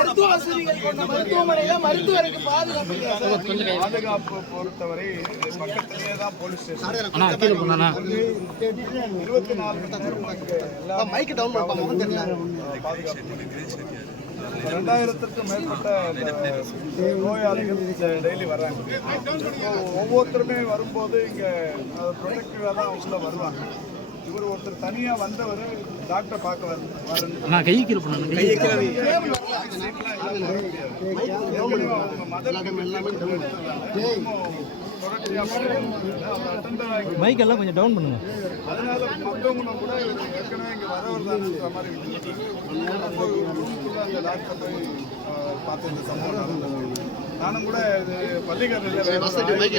மருத்துவ வசதிகள் கொண்ட மருத்துவமனையில மருத்துவருக்கு பாதுகாப்பு பொறுத்தவரை பக்கத்திலேயே தான் போலீஸ் ஸ்டேஷன் 2000க்கும் மேற்பட்ட நோயாளிகள் டெய்லி வர்றாங்க. ஒவ்வொருத்தருமே வரும்போது இங்கே ப்ரொடெக்டிவாக தான் உள்ள வருவாங்க. இவர் ஒருத்தர் தனியாக வந்தவர் டாக்டரை பார்க்க மைக்கெல்லாம் கொஞ்சம் டவுன் பண்ணுங்க. அதனால மற்றவங்களும் கூட ஏற்கனவே இங்கே வரவர் தான் மாதிரி ரூமுக்குள்ள அந்த டாக்டரை போய் பார்த்து இந்த சம்பவம் நடந்தது. நானும் கூட இது பள்ளிக்கரையில்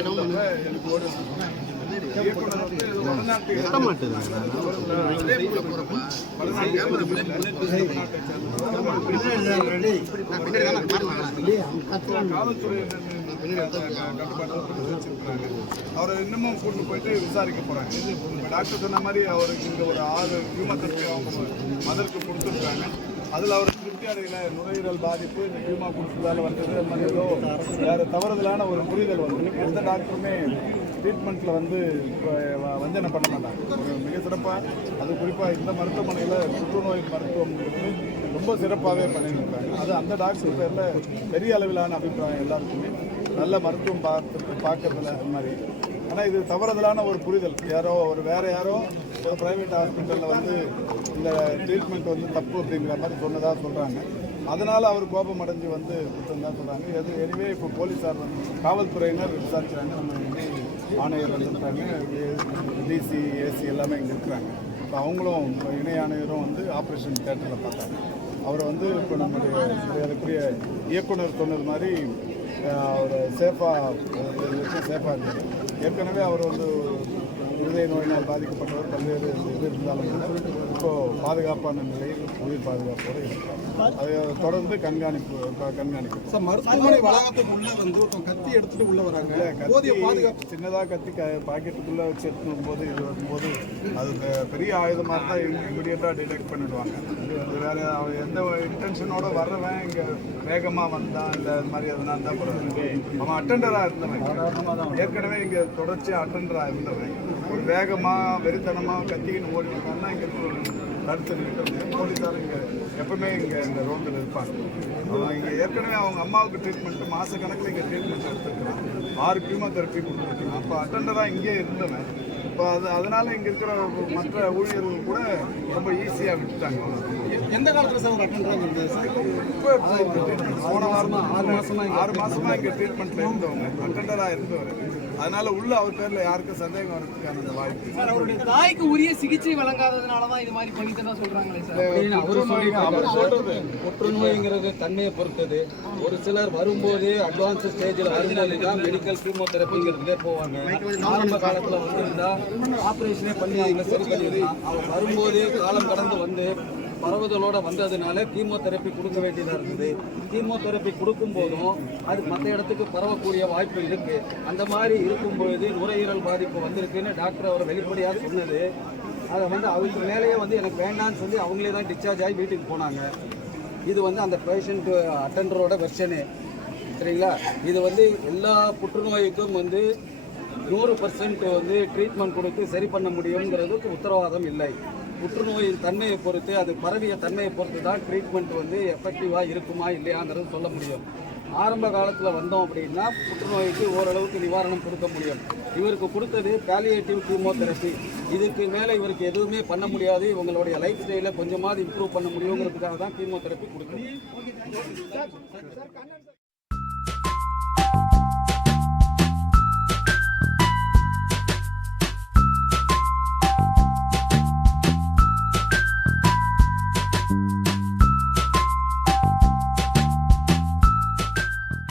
எனக்கு ஒரு இயக்குனர் வந்து வடநாட்டு காவல்துறை கட்டுப்பாடு வச்சிருக்கிறாங்க. அவரை இன்னமும் கூட்டு போயிட்டு விசாரிக்க போறாங்க. டாக்டர் சொன்ன மாதிரி அவருக்கு இங்கே ஒரு 6 ஹியூமத்தருக்கு அவங்க மதருக்கு கொடுத்துருக்காங்க. அதில் அவர் திருப்தி அடையில நுரையீரல் பாதிப்பு இந்த ஹியூமா கொடுத்ததால வந்தது. அது மாதிரி ஏதோ வேறு தவறுதலான ஒரு புரிதல் வந்து எந்த டாக்டருமே ட்ரீட்மெண்ட்டில் வந்து வஞ்சனை பண்ண மாட்டாங்க. ஒரு மிக சிறப்பாக அது குறிப்பாக இந்த மருத்துவமனையில் புற்றுநோய் மருத்துவம் ரொம்ப சிறப்பாகவே பண்ணியிருக்காங்க. அது அந்த டாக்டர் பேரில் பெரிய அளவிலான அபிப்பிராயம் எல்லாருக்குமே நல்ல மருத்துவம் பார்க்கறதில்ல அது மாதிரி. ஆனால் இது தவறுதலான ஒரு புரிதல். யாரோ வேறு யாரோ ஒரு ப்ரைவேட் ஹாஸ்பிட்டலில் வந்து இந்த ட்ரீட்மெண்ட் வந்து தப்பு அப்படிங்கிற மாதிரி சொன்னதாக சொல்கிறாங்க. அதனால் அவர் கோபம் அடைஞ்சு வந்து குற்றம் தான் சொல்கிறாங்க. எனிவே இப்போ போலீஸார் வந்து காவல்துறையினர் விசாரிக்கிறாங்க. நம்ம ஆணையர் வந்துருக்காங்க, டிசி ஏசி எல்லாமே இங்கே இருக்கிறாங்க. இப்போ அவங்களும் இணை ஆணையரும் வந்து ஆப்ரேஷன் தியேட்டரில் பார்த்தாங்க. அவரை வந்து இப்போ நம்முடைய அதுக்குரிய இயக்குனர் சொன்னது மாதிரி அவர் சேஃபாக இருந்தார். ஏற்கனவே அவர் வந்து இருதய நோயினால் பாதிக்கப்பட்டவர் பல்வேறு இது இருந்தாலும் இப்போது பாதுகாப்பான நிலையில் உயிர் பாதுகாப்போடு அதை தொடர்ந்து கண்காணிப்பு. சார், மருத்துவமனை வளாகத்துக்கு உள்ள வந்து கத்தி எடுத்துட்டு உள்ள வராங்க. கத்தி பாதுகாப்பு சின்னதாக கத்தி பாக்கெட்டுக்குள்ளே வச்சு எடுத்துட்டு வரும்போது இது வரும்போது அது பெரிய ஆயுதமாக தான் இமீடியட்டாக டிடெக்ட் பண்ணிடுவாங்க. அது வேறு எந்த இன்டென்ஷனோட வர்றவன் இங்கே வேகமாக வந்தான் இல்லை அது மாதிரி அதனால தான் அவன் அட்டெண்டராக இருந்தவன். ஏற்கனவே இங்கே தொடர்ச்சியாக அட்டெண்டராக இருந்தவன் ஒரு வேகமாக வெறித்தனமாக கத்தின்னு ஓடி வந்தான்னா இங்கே தடுத்து நிற்கிறது. போலீஸார் இங்கே எப்பவுமே இங்கே இந்த ரோட்டில் இருப்பாங்க. அவன் இங்கே ஏற்கனவே அவங்க அம்மாவுக்கு ட்ரீட்மெண்ட்டு மாதக்கணக்கில் இங்கே ட்ரீட்மெண்ட் எடுத்துருக்கிறான். 6 கீமோதெரப்பி கொடுத்துருக்கான். அப்போ அட்டெண்டராக இங்கே இருந்தவன். இப்போ அதனால் இங்கே இருக்கிற மற்ற ஊழியர்கள் கூட ரொம்ப ஈஸியாக விட்டுட்டாங்க. எந்த காலத்தில் சார் ஒரு அட்டெண்டராக இருந்தது? இப்போ போன வாரமாக 6 மாதமாக இங்கே ட்ரீட்மெண்ட்டில் இருந்தவங்க அட்டெண்டராக இருந்தவர். அதனால உள்ள அவர் பேர்ல யாருக்கும் சந்தேகம் வரதுக்கான வாய்ப்பு. சார், அவருடைய தாய்க்கு உரிய சிகிச்சை வழங்காததுனால தான் இது மாதிரி பண்ணிட்டு சொல்றாங்களே சார். அவர் சொல்றது புற்றுநோய்ங்கிறது தன்மையை பொறுத்தது. ஒரு சிலர் வரும்போதே அட்வான்ஸ் ஸ்டேஜில் வரும்போது தான் மெடிக்கல் கீமோதெரப்பிங்கிறதுலே போவாங்க. ஆரம்ப காலத்தில் வந்திருந்தா ஆப்ரேஷனே பண்ணி அவங்க சரி பண்ணிடலாம். அவங்க வரும்போதே காலம் கடந்து வந்து பரவுதலோடு வந்ததுனால கீமோதெரப்பி கொடுக்க வேண்டியதாக இருந்தது. கீமோதெரப்பி கொடுக்கும் போதும் அது மற்ற இடத்துக்கு பரவக்கூடிய வாய்ப்பு இருக்குது. அந்த மாதிரி இருக்கும்பொழுது நுரையீரல் பாதிப்பு வந்திருக்குன்னு டாக்டர் அவர் வெளிப்படையாக சொன்னது. அதை வந்து அவங்க மேலேயே வந்து எனக்கு வேண்டான்னு சொல்லி அவங்களே தான் டிஸ்சார்ஜ் ஆகி வீட்டுக்கு போனாங்க. இது வந்து அந்த பேஷண்ட் அட்டெண்டரோட வெர்ஷனு, சரிங்களா? இது வந்து எல்லா புற்றுநோய்க்கும் வந்து 100% வந்து ட்ரீட்மெண்ட் கொடுத்து சரி பண்ண முடியுங்கிறதுக்கு உத்தரவாதம் இல்லை. புற்றுநோயின் தன்மையை பொறுத்து அது பரவிய தன்மையை பொறுத்து தான் ட்ரீட்மெண்ட் வந்து எஃபெக்டிவாக இருக்குமா இல்லையாங்கிறது சொல்ல முடியும். ஆரம்ப காலத்தில் வந்தோம் அப்படின்னா புற்றுநோய்க்கு ஓரளவுக்கு நிவாரணம் கொடுக்க முடியும். இவருக்கு கொடுத்தது பாலியேட்டிவ் கீமோதெரப்பி. இதுக்கு மேலே இவருக்கு எதுவுமே பண்ண முடியாது. இவங்களுடைய லைஃப் ஸ்டைலை கொஞ்சமாவது இம்ப்ரூவ் பண்ண முடியுங்கிறதுக்காக தான் கீமோதெரப்பி கொடுக்குறோம்.